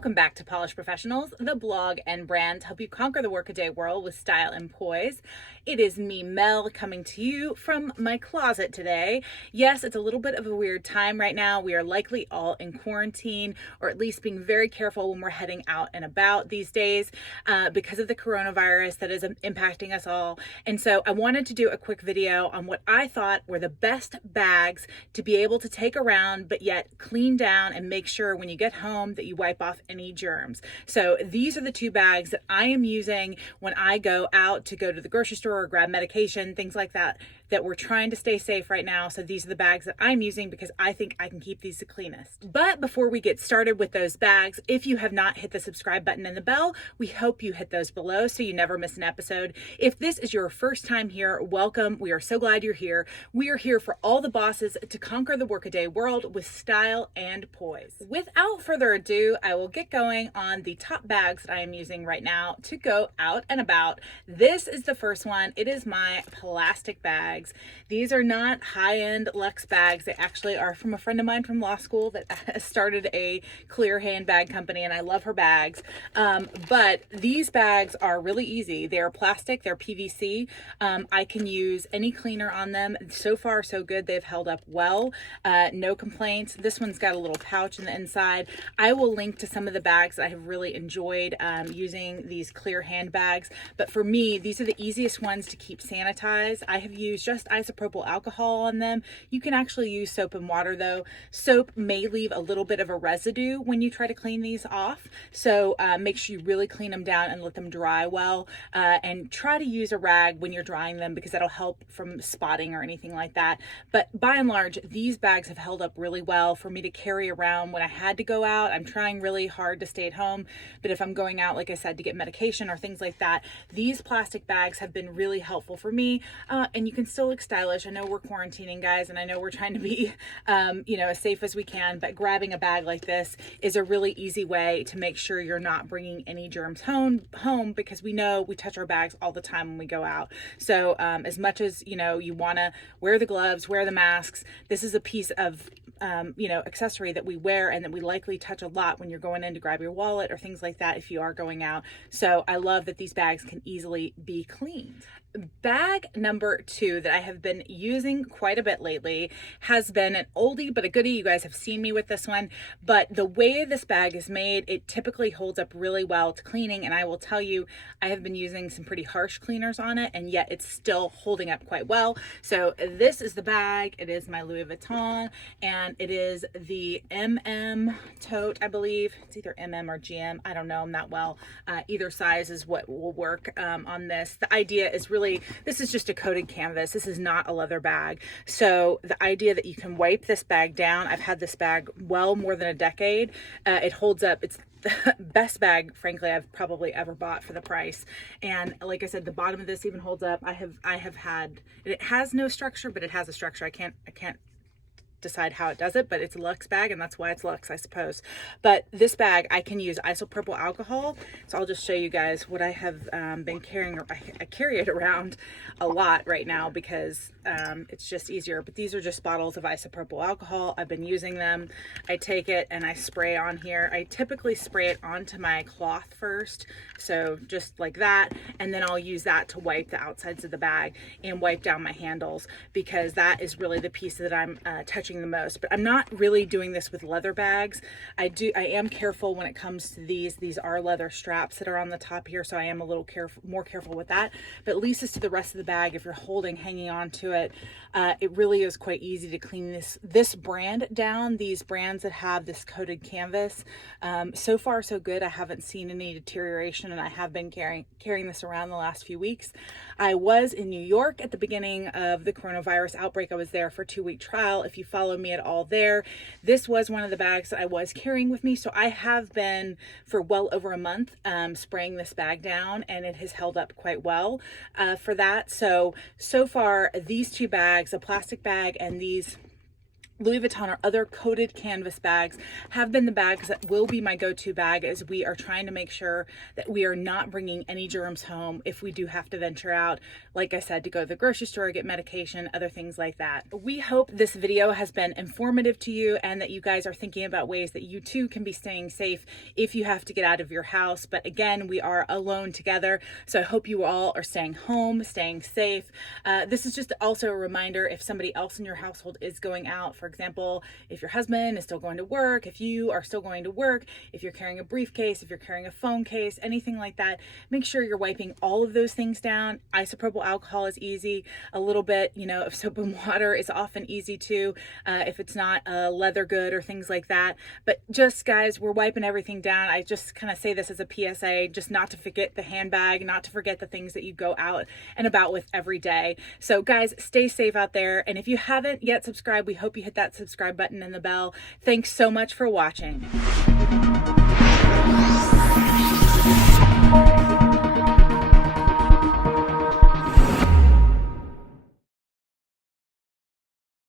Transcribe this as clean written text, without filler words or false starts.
Welcome back to Polish Professionals, the blog and brand to help you conquer the workaday world with style and poise. It is me, Mel, coming to you from my closet today. Yes, it's a little bit of a weird time right now. We are likely all in quarantine, or at least being very careful when we're heading out and about these days because of the coronavirus that is impacting us all. And so I wanted to do a quick video on what I thought were the best bags to be able to take around, but yet clean down and make sure when you get home that you wipe off any germs. So these are the two bags that I am using when I go out to go to the grocery store or grab medication, things like that we're trying to stay safe right now. So these are the bags that I'm using because I think I can keep these the cleanest. But before we get started with those bags, if you have not hit the subscribe button and the bell, we hope you hit those below so you never miss an episode. If this is your first time here, welcome. We are so glad you're here. We are here for all the bosses to conquer the workaday world with style and poise. Without further ado, I will get going on the top bags that I am using right now to go out and about. This is the first one. It is my plastic bag. These are not high-end luxe bags. They actually are from a friend of mine from law school that started a clear handbag company, and I love her bags. But these bags are really easy. They're plastic, they're PVC. I can use any cleaner on them. So far, so good. They've held up well. No complaints. This one's got a little pouch in the inside. I will link to some of the bags that I have really enjoyed using these clear handbags. But for me, these are the easiest ones to keep sanitized. I have used just isopropyl alcohol on them. You can actually use soap and water though. Soap may leave a little bit of a residue when you try to clean these off. So make sure you really clean them down and let them dry well. And try to use a rag when you're drying them because that'll help from spotting or anything like that. But by and large, these bags have held up really well for me to carry around when I had to go out. I'm trying really hard to stay at home, but if I'm going out, like I said, to get medication or things like that, these plastic bags have been really helpful for me. And you can still look stylish. I know we're quarantining, guys, and I know we're trying to be, as safe as we can, but grabbing a bag like this is a really easy way to make sure you're not bringing any germs home because we know we touch our bags all the time when we go out. So as much as, you want to wear the gloves, wear the masks, this is a piece of accessory that we wear and that we likely touch a lot when you're going in to grab your wallet or things like that if you are going out. So I love that these bags can easily be cleaned. Bag number 2 that I have been using quite a bit lately has been an oldie but a goodie. You guys have seen me with this one, but the way this bag is made, it typically holds up really well to cleaning, and I will tell you, I have been using some pretty harsh cleaners on it, and yet it's still holding up quite well. So this is the bag. It is my Louis Vuitton, and it is the MM tote, I believe. It's either MM or GM. I don't know them that well. Either size is what will work on this. The idea is really, this is just a coated canvas. This is not a leather bag. So the idea that you can wipe this bag down, I've had this bag well more than a decade. It holds up. It's the best bag, frankly, I've probably ever bought for the price. And like I said, the bottom of this even holds up. I have had, it has no structure, but it has a structure. I can't decide how it does it, but it's a luxe bag and that's why it's luxe, I suppose. But this bag, I can use isopropyl alcohol. So I'll just show you guys what I have been carrying. I carry it around a lot right now because it's just easier. But these are just bottles of isopropyl alcohol. I've been using them. I take it and I spray on here. I typically spray it onto my cloth first. So just like that. And then I'll use that to wipe the outsides of the bag and wipe down my handles because that is really the piece that I'm touching the most. But I'm not really doing this with leather bags. I am careful when it comes to these are leather straps that are on the top here, so I am a little more careful with that. But at least as to the rest of the bag, if you're hanging on to it, it really is quite easy to clean this brand down. These brands that have this coated canvas, so far so good. I haven't seen any deterioration, and I have been carrying this around the last few weeks. I was in New York at the beginning of the coronavirus outbreak. I was there for a 2-week trial. If you follow me at all there, this was one of the bags that I was carrying with me. So I have been for well over a month spraying this bag down, and it has held up quite well for that. So far these two bags, a plastic bag and these Louis Vuitton or other coated canvas bags have been the bags that will be my go-to bag, as we are trying to make sure that we are not bringing any germs home if we do have to venture out, like I said, to go to the grocery store, get medication, other things like that. We hope this video has been informative to you and that you guys are thinking about ways that you too can be staying safe if you have to get out of your house. But again, we are alone together, so I hope you all are staying home, staying safe. This is just also a reminder, if somebody else in your household is going out, for example, if your husband is still going to work, if you are still going to work, if you're carrying a briefcase, if you're carrying a phone case, anything like that, make sure you're wiping all of those things down. Isopropyl alcohol is easy. A little bit, of soap and water is often easy too, if it's not a leather good or things like that. But just, guys, we're wiping everything down. I just kind of say this as a PSA, just not to forget the handbag, not to forget the things that you go out and about with every day. So guys, stay safe out there. And if you haven't yet subscribed, we hope you hit that subscribe button and the bell. Thanks so much for watching.